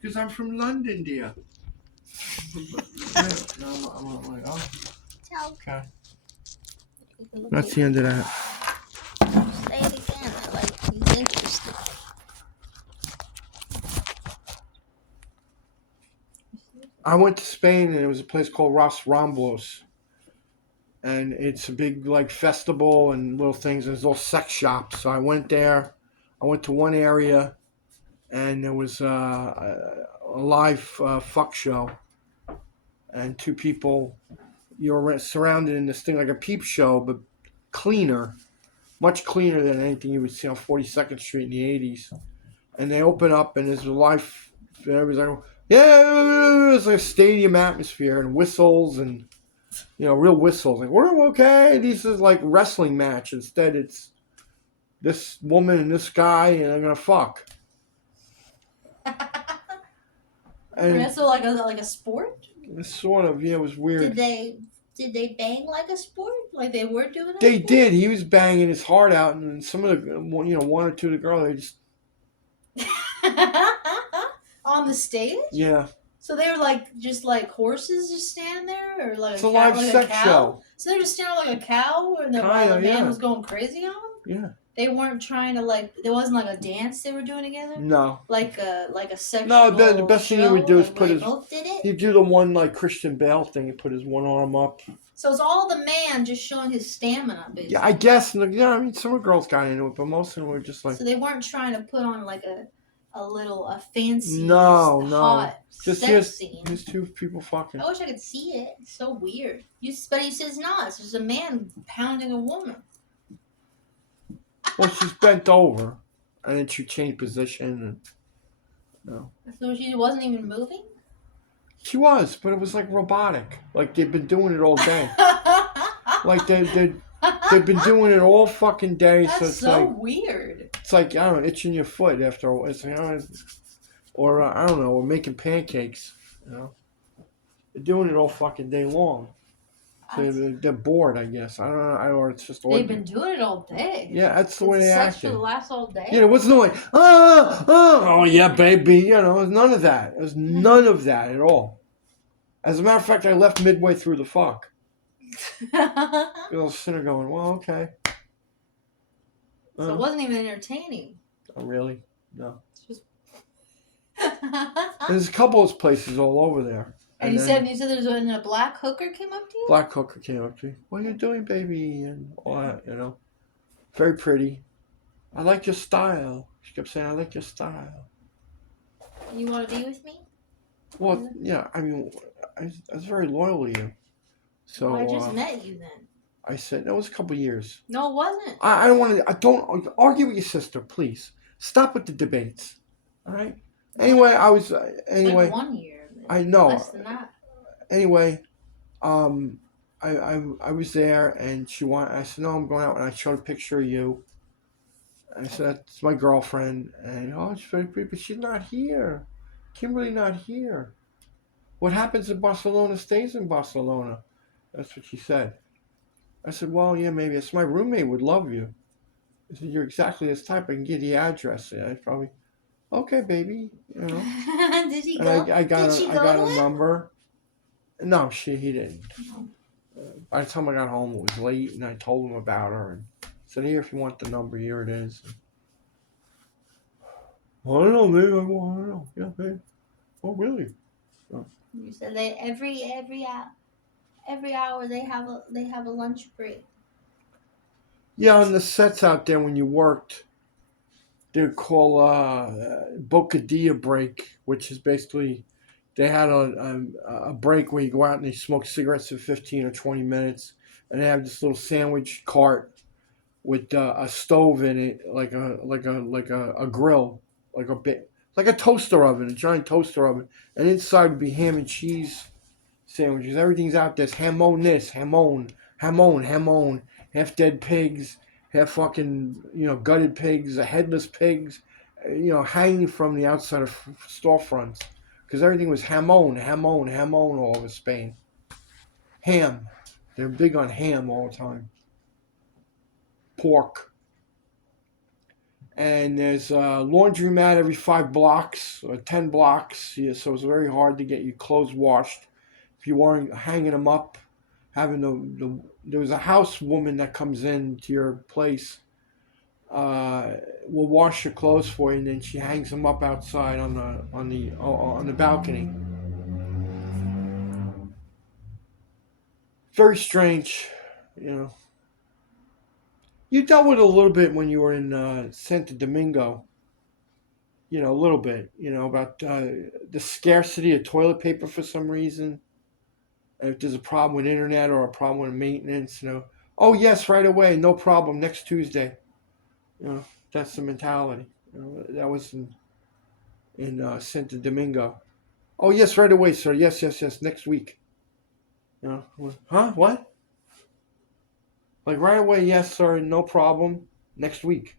because I'm from London, dear. Right. No, I'm like, oh, okay. That's the end of that. Say it again. I like. He's interested. I went to Spain and it was a place called Los Ramblos. And it's a big like festival and little things. There's all sex shops. So I went there. I went to one area and there was a live fuck show. And two people, you're surrounded in this thing like a peep show, but cleaner. Much cleaner than anything you would see on 42nd Street in the 80s. And they open up and there's a live, everybody's like, yeah, it's like a stadium atmosphere and whistles and, real whistles. Like, we're okay. This is like wrestling match. Instead, it's this woman and this guy and they're going to fuck. And so like a sport? Sort of, yeah, it was weird. Did they bang like a sport? Like they were doing it? They did. He was banging his heart out and some of the, one or two of the girls, they just... On the stage? Yeah. So they were just like horses just standing there, or like it's a live sex show. So they're just standing like a cow, and the man was going crazy on them. Yeah. They weren't trying to there wasn't like a dance they were doing together. No. Like a sexual. No, the best thing he would do is put his. Both did it. He'd do the one like Christian Bale thing. He put his one arm up. So it's all the man just showing his stamina, basically. Yeah, I guess. I mean, some girls got into it, but most of them were just like. So they weren't trying to put on like a fancy, hot sex scene. Just two people fucking. I wish I could see it. It's so weird. But he says not. It's just a man pounding a woman. Well, she's bent over, and then she changed position. So she wasn't even moving? She was, but it was like robotic. Like they've been doing it all day. Like they've been doing it all fucking day. That's so it's so like weird. It's like, I don't know, itching your foot after a while. It's like, or I don't know, or making pancakes. They're doing it all fucking day long. So they're bored, I guess. I don't know. Or it's just. They've been doing it all day. Yeah, that's the way they acted. Sex will last all day. Yeah, there wasn't no like, oh yeah, baby. It was none of that. It was none of that at all. As a matter of fact, I left midway through the fuck. I was sitting there going, well, okay. So it wasn't even entertaining. Oh, really? No. It's just... There's a couple of places all over there. And you said there's a black hooker came up to you? Black hooker came up to me. What are you doing, baby? And all that, Very pretty. I like your style. She kept saying, I like your style. You want to be with me? Well, yeah, I mean, I was very loyal to you. So I just met you then. I said, no, it was a couple of years. No, it wasn't. I don't want to, don't argue with your sister, please. Stop with the debates. All right? Anyway, It's like 1 year. I know. Less than that. Anyway, I was there and I said, no, I'm going out, and I showed a picture of you. And I said, that's my girlfriend. And, she's very pretty, but she's not here. Kimberly not here. What happens in Barcelona stays in Barcelona. That's what she said. I said, well, yeah, maybe. It's my roommate would love you. I said, you're exactly this type. I can give you the address. And I probably, okay, baby. Did he and go? I got a him? number. No, he didn't. By the time I got home, it was late, and I told him about her. And said, here, if you want the number, here it is. I don't know, babe. I don't know. Yeah, babe. Oh, really? So. You said they every hour they have a lunch break. Yeah, on the sets out there when you worked, they'd call Bocadilla break, which is basically they had a break where you go out and you smoke cigarettes for 15 or 20 minutes, and they have this little sandwich cart with a stove in it, like a grill, like a toaster oven, a giant toaster oven, and inside would be ham and cheese sandwiches. Everything's out there. It's hamon this, hamon, half dead pigs, half fucking, gutted pigs, headless pigs, hanging from the outside of storefronts. Because everything was hamon all over Spain. Ham. They're big on ham all the time. Pork. and there's a laundromat every 5 blocks or 10 blocks. Yeah, so it's very hard to get your clothes washed if you weren't hanging them up. Having there was a housewoman that comes in to your place, uh, will wash your clothes for you, and then she hangs them up outside on the balcony. Very strange, you know. You dealt with it a little bit when you were in Santo Domingo. You know, a little bit. You know about the scarcity of toilet paper for some reason. If there's a problem with internet or a problem with maintenance, you know, oh yes, right away, no problem, next Tuesday. You know, that's the mentality. You know, that was in Santo Domingo. Oh yes, right away, sir. Yes, yes, yes, next week. You know, huh? What? Like right away, yes, sir, no problem, next week.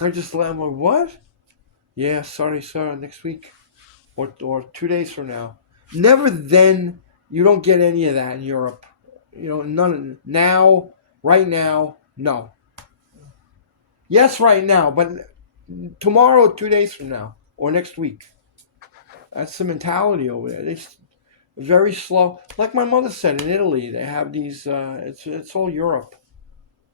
I just let him like, what? Yeah, sorry, sir, next week, or 2 days from now. Never then. You don't get any of that in Europe. You know, none now. Right now, no. Yes, right now, but tomorrow, 2 days from now, or next week. That's the mentality over there. They very slow. Like my mother said, in Italy, they have these. It's all Europe.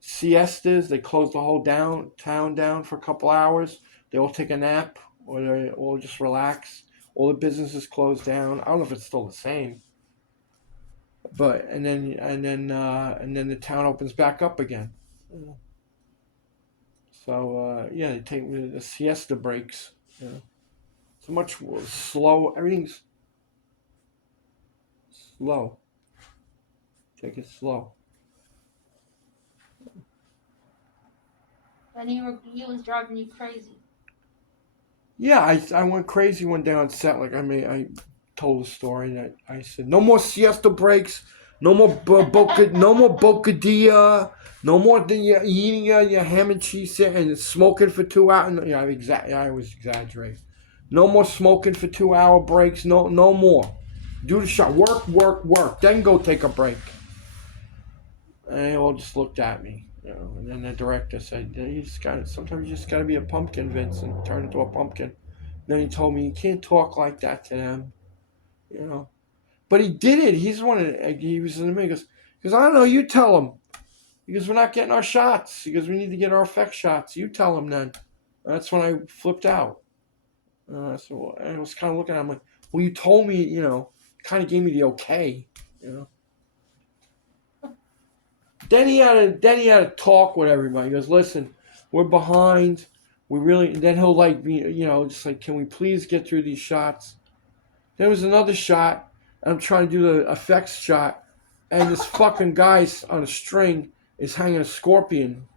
Siestas. They close the whole town down for a couple hours. They all take a nap, or they all just relax. All the businesses close down. I don't know if it's still the same, but and then the town opens back up again. So yeah, they take the siesta breaks. You know. It's much slow. Everything's slow. Take it slow. And he was driving you crazy. Yeah, I went crazy one day on set. Like I told a story that I said no more siesta breaks, no more no more bocadilla, no more eating your ham and cheese and smoking for 2 hours. Yeah, exactly. I always exaggerate. No more smoking for 2 hour breaks. No more. Do the shot. Work, work, work. Then go take a break. And they all just looked at me, you know. And then the director said, "You just got sometimes you just got to be a pumpkin, Vincent. Turn into a pumpkin." And then he told me, "You can't talk like that to them, you know." But he did it. He's one. He was in the middle. He goes, "I don't know. You tell him." He goes, "We're not getting our shots." He goes, "We need to get our effect shots. You tell him then." And that's when I flipped out. So I was kind of looking at him like, "Well, you told me, you know, kind of gave me the okay, you know." Then he had a talk with everybody. He goes, "Listen, we're behind. We really." And then he'll like be, you know, just like, "Can we please get through these shots?" There was another shot. I'm trying to do the effects shot, and this fucking guy on a string is hanging a scorpion.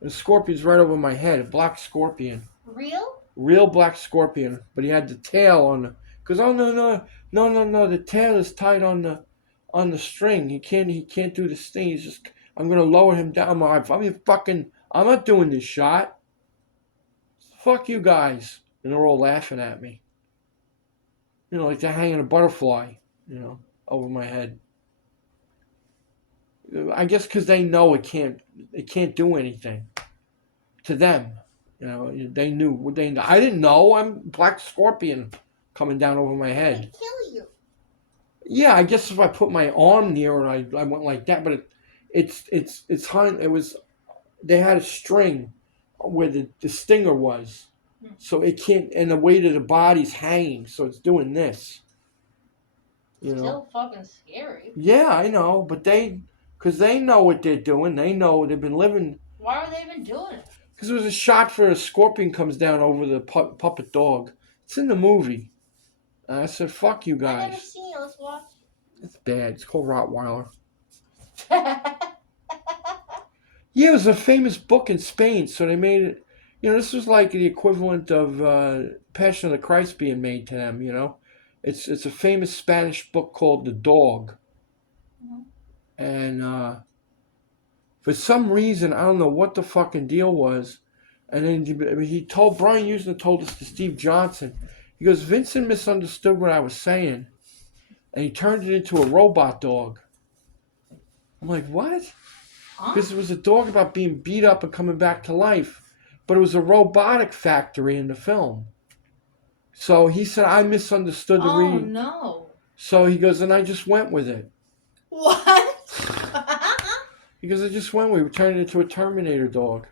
And the scorpion's right over my head, a black scorpion. Real? Real black scorpion, but he had the tail on the. Because oh no, the tail is tied on the string. He can't do this thing. He's just. I'm gonna lower him down. I'm not doing this shot. Fuck you guys. And they're all laughing at me. You know, like they're hanging a butterfly, you know, over my head. I guess because they know it can't do anything to them. You know, they knew what they. I didn't know. I'm black scorpion coming down over my They head. kill you. Yeah, I guess if I put my arm near it, I went like that. But it's hung. It was they had a string where the stinger was, so it can't. And the weight of the body's hanging, so it's doing this. You know. Still fucking scary. Yeah, I know, but because they know what they're doing. They know they've been living. Why are they even doing it? Because it was a shot for a scorpion comes down over the puppet dog. It's in the movie. And I said, "Fuck you I've never guys." seen it. Let's watch. It's bad. It's called Rottweiler. Yeah, it was a famous book in Spain, so they made it. You know, this was like the equivalent of Passion of the Christ being made to them. You know, it's a famous Spanish book called The Dog, and for some reason I don't know what the fucking deal was, and then he told Brian Usna told this to Steve Johnson. He goes, Vincent misunderstood what I was saying, and he turned it into a robot dog. I'm like, what? Huh? because it was a dog about being beat up and coming back to life, but it was a robotic factory in the film. So he said I misunderstood the Oh reading. no. So he goes, and I just went with it. What? He goes, I just went with it. We turned it into a Terminator dog.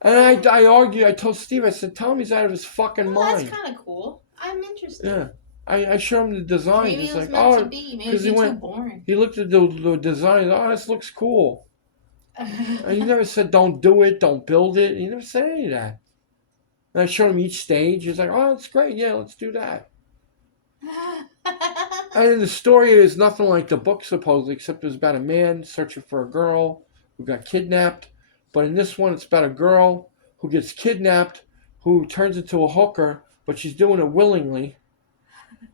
And I argued. I told Steve, I said, tell him he's out of his fucking Oh, that's mind. kind of cool. I'm interested. Yeah. I showed him the designs. Maybe He's it was like, meant to oh, be. Maybe because it'd be too boring. he looked at the designs. Oh, this looks cool. And he never said, don't do it, don't build it. He never said any of that. And I showed him each stage. He's like, oh, that's great. Yeah, let's do that. And in the story, it is nothing like the book, supposedly, except it's about a man searching for a girl who got kidnapped. But in this one, it's about a girl who gets kidnapped, who turns into a hooker, but she's doing it willingly.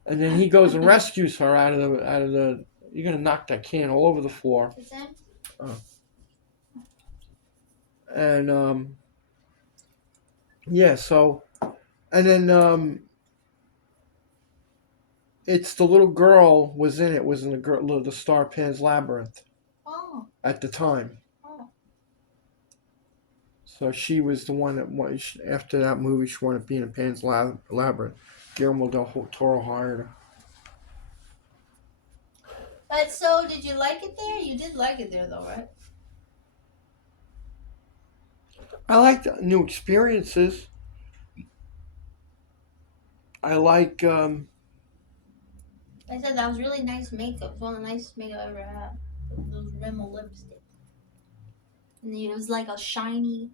And then he goes and rescues her out of the. You're gonna knock that can all over the floor. Oh. And yeah, so, and then it's the little girl was in it. Was in the Star Pan's Labyrinth Oh. at the time. So she was the one that after that movie she wanted to be in Pan's Labyrinth. Guillermo del Toro hired her. But so, did you like it there? You did like it there, though, right? I like new experiences. I like. I said that was really nice makeup. It's one of the nicest makeup I ever had. Those Rimmel lipstick. And it was like a shiny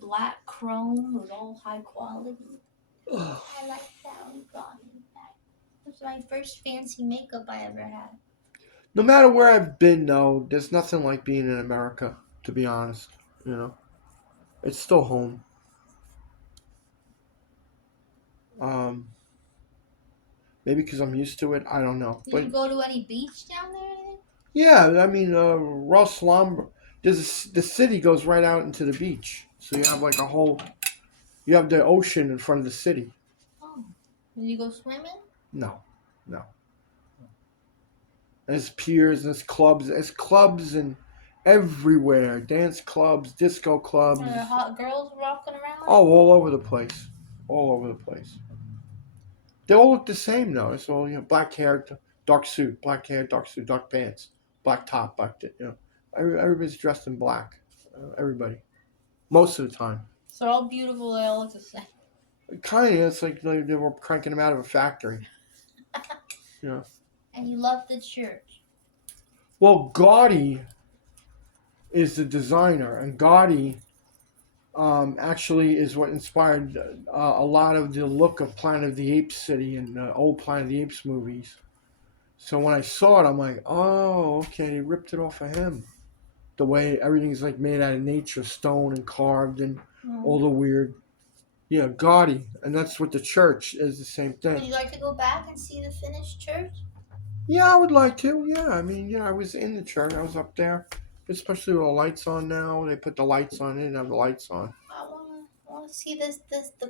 black chrome. It was all high quality. I like that when you brought me back. It was my first fancy makeup I ever had. No matter where I've been, though, there's nothing like being in America. To be honest, it's still home. Maybe because I'm used to it. I don't know. Did you go to any beach down there? Yeah, I mean, Ross Lumber. The city goes right out into the beach, so you have like a whole. You have the ocean in front of the city. Oh, did you go swimming? No. There's piers, there's clubs and everywhere. Dance clubs, disco clubs. Are there hot girls walking around? Oh, all over the place. All over the place. They all look the same though. It's all black hair, dark suit, black hair, dark suit, dark pants, black top, everybody's dressed in black. Everybody, most of the time. So they're all beautiful. They all look the same. Kind of, it's like they were cranking them out of a factory. And you love the church. Well, Gaudi is the designer, and Gaudi actually is what inspired a lot of the look of Planet of the Apes City and the old Planet of the Apes movies. So when I saw it, I'm like, oh, okay, they ripped it off of him. The way everything's like made out of nature, stone and carved and all the weird. Yeah, Gaudi. And that's what the church is, the same thing. Would you like to go back and see the finished church? Yeah, I would like to. Yeah, I mean, I was in the church. I was up there. Especially with the lights on now. They put the lights on. They didn't have the lights on. I want to see the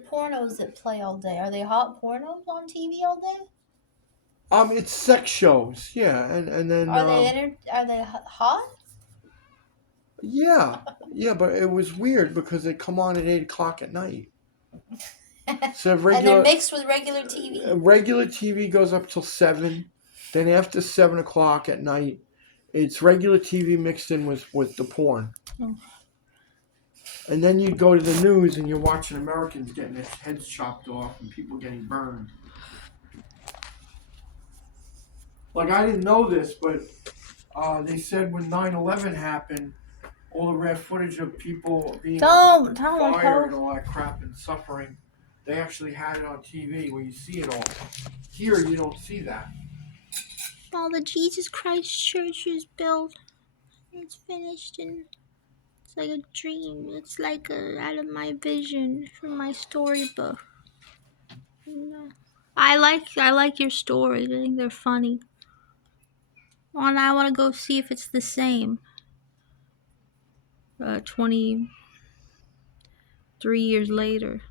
pornos that play all day. Are they hot pornos on TV all day? It's sex shows. Yeah, and then are they hot? Yeah, but it was weird because they come on at 8 o'clock at night. So and they're mixed with regular TV. Regular TV goes up till 7. Then after 7 o'clock at night, it's regular TV mixed in with the porn. And then you'd go to the news and you're watching Americans getting their heads chopped off and people getting burned. Like, I didn't know this, but they said when 9/11 happened, all the rare footage of people being fired and all that crap and suffering, they actually had it on TV where you see it all. Here, you don't see that. Well, the Jesus Christ Church is built. It's finished and it's like a dream. It's like out of my vision from my storybook. I like your stories. I think they're funny. Well, and I want to go see if it's the same. 23 years later.